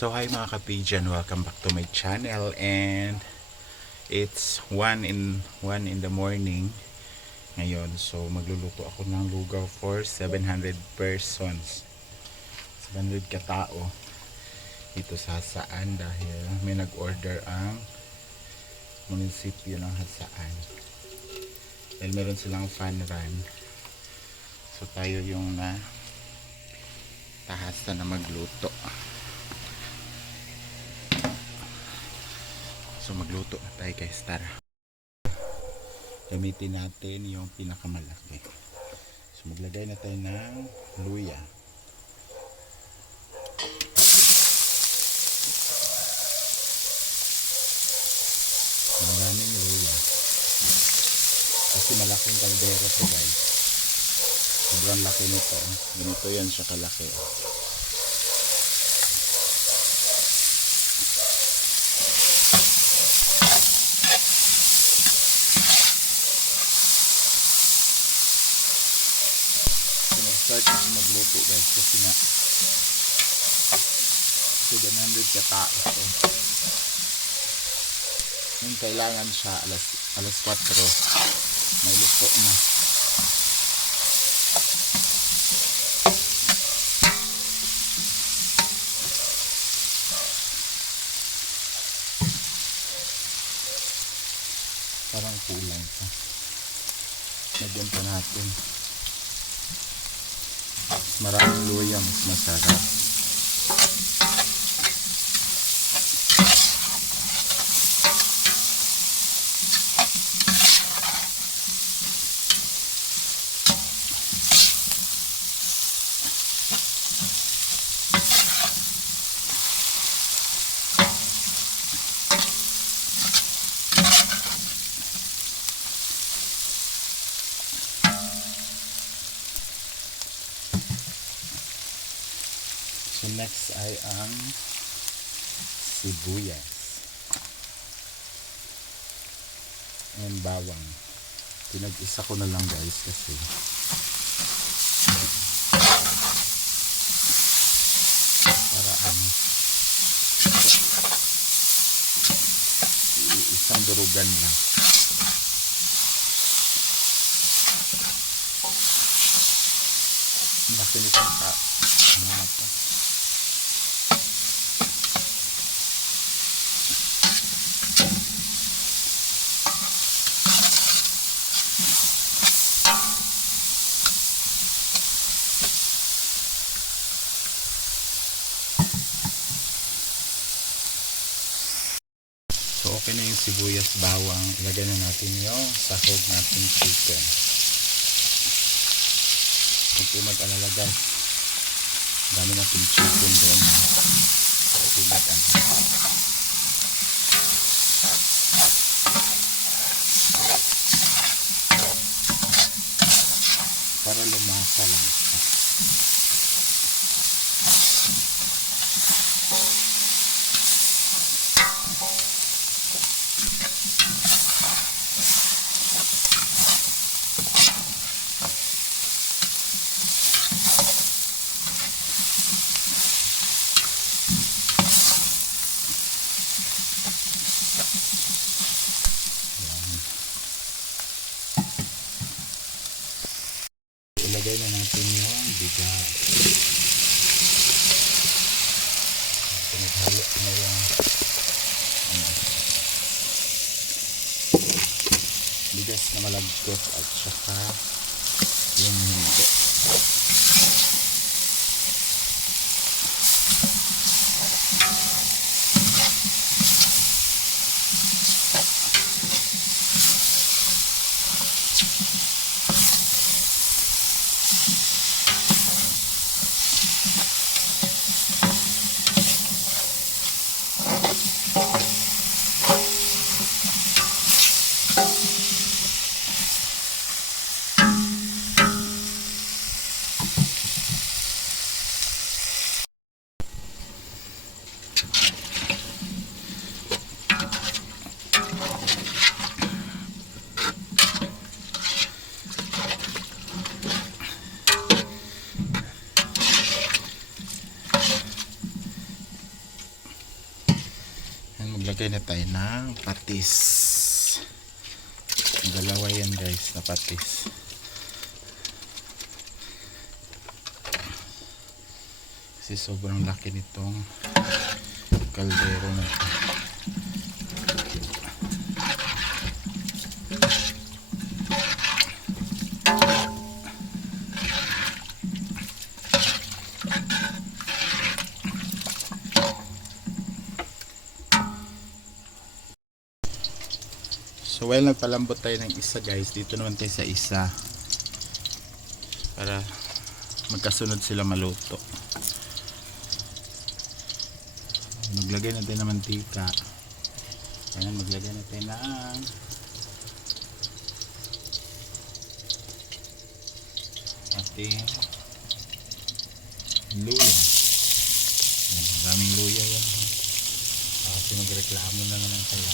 So hi mga kapijan, welcome back to my channel, and it's 1 in the morning ngayon. So magluluto ako ng lugaw for 700 persons, 700 katao dito sa Hasaan, dahil may nag-order ang munisipyo ng Hasaan dahil meron silang fun run. So tayo yung na tahasa na magluto. So magluto na tayo guys, tara. Gamitin natin yung pinakamalaki. So maglagay na tayo ng luya. Maraming luya. Kasi malaking kaldero to guys. Sobrang laki nito. Ganito yan siya kalaki. Start na magluto guys, kasi nga 700 katao to. Yung kailangan siya alas 4 may luto na. Parang kulang pa, lagyan pa natin. Maraming luya, mas masarap. So next ay ang sibuyas and bawang. Pinag-isa ko na lang guys, kasi para isang durugan lang. Laki nitong ano ito. So okay na yung sibuyas, bawang. Ilagay na natin yung sahog natin chicken. Kung po mag-alala guys, dami natin chicken doon. Para lumasa lang siya. Ilagay na natin yung bigas. Pinaghalo na yung bigas na malagkot at saka yung hindi. Maglagay na tayo ng patis. Dalawa yan guys na patis. Kasi sobrang laki nitong kaldero na ito. So while nagpalambot tayo ng isa guys, dito naman tayo sa isa para magkasunod sila maluto. Maglagay natin ng mantika. Ayan, maglagay natin ng ating luya. Ayan, maraming luya yan. Kasi magreklamo na naman kayo.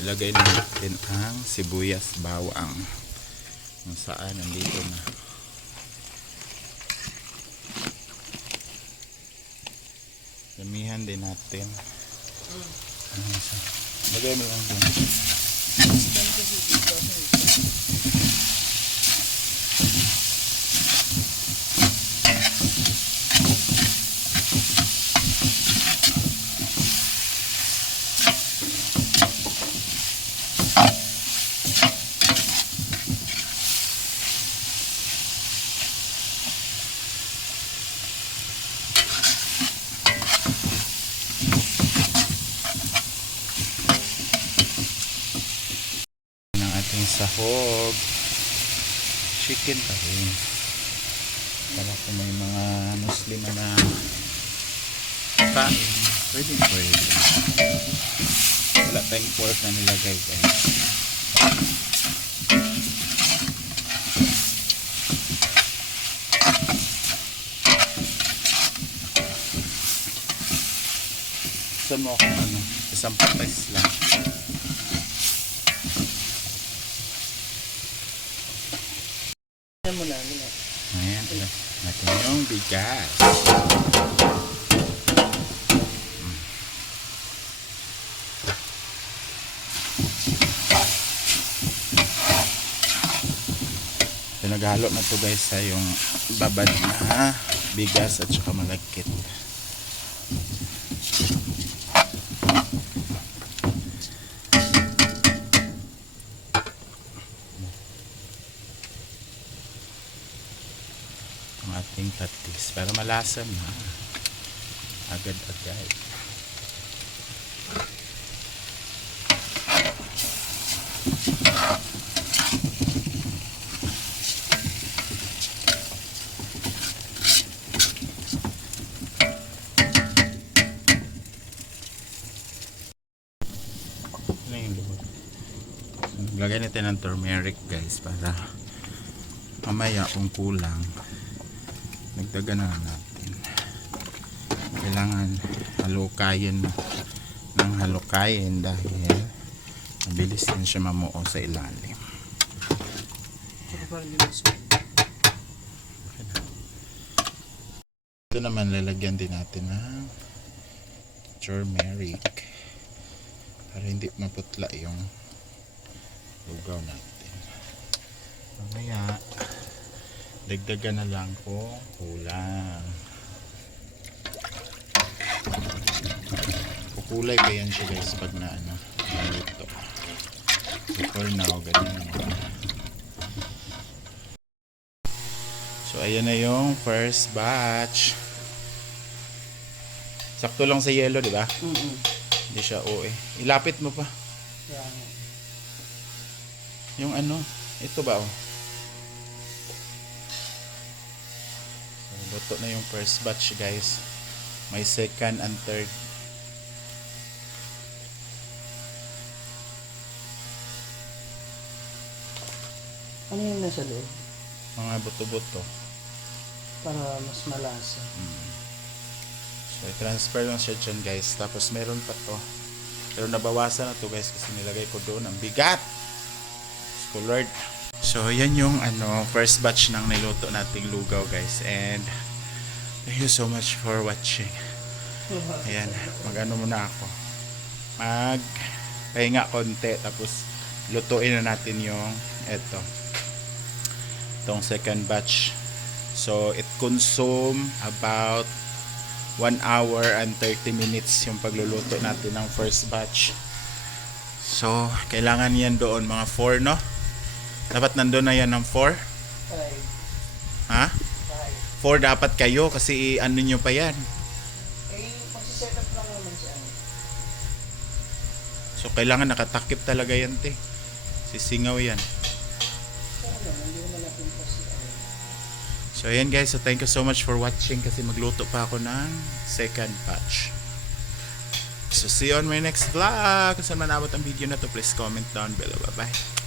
Ilagay natin ang sibuyas bawang kung saan nandito na. Damihan din natin. Lagay mo lang din. Sahog chicken pa rin para kung may mga Muslim na kain pwede wala tayong pork na nilagay guys. Saan mo ako isang patis lang. Ayan, natin yung bigas. Pinaghalo na to guys sa yung babad na bigas at saka malagkit. Ating patis para malasa na agad-agad. Ano yung lubog? Lagay natin ng turmeric guys para mamaya kung kulang nagdagan na natin. Kailangan halukayin ng halukayin dahil mabilis din siya mamuo sa ilalim. Ito naman lalagyan din natin ng turmeric para hindi maputla yung lugaw natin. Mamaya dagdagan na lang kung kulang. Kukulay pa yan siya guys pag na ito. So for now, ganyan. So ayan na yung first batch. Sakto lang sa yellow, di ba? Hindi siya OA. Ilapit mo pa. Yan. Yung ano, ito ba oh? So, luto na yung first batch guys. May second and third. Ano yung nasa loob? Mga buto-buto. Para mas malasa. So i-transfer lang siya dyan guys. Tapos meron pa to. Pero nabawasan na to guys kasi nilagay ko doon. Ang bigat! Diyos ko Lord. So yan yung ano, first batch ng niluto nating lugaw guys. And thank you so much for watching. Ayan, mag-ano muna ako. Pahinga konti. Tapos lutuin na natin yung itong second batch. So it consume about 1 hour and 30 minutes yung pagluluto natin ng first batch. So kailangan yan doon mga 4 no? Dapat nandun na yan ng 4? 5. Ha? 4 dapat kayo kasi ano nyo pa yan. Magsiset up lang naman siya. So kailangan nakatakip talaga yan te. Sisingaw yan. Hindi naman natin kasi So ayan guys, so thank you so much for watching kasi magluto pa ako ng second batch. So see you on my next vlog. Kung saan man abot ang video na to, please comment down below. Bye bye.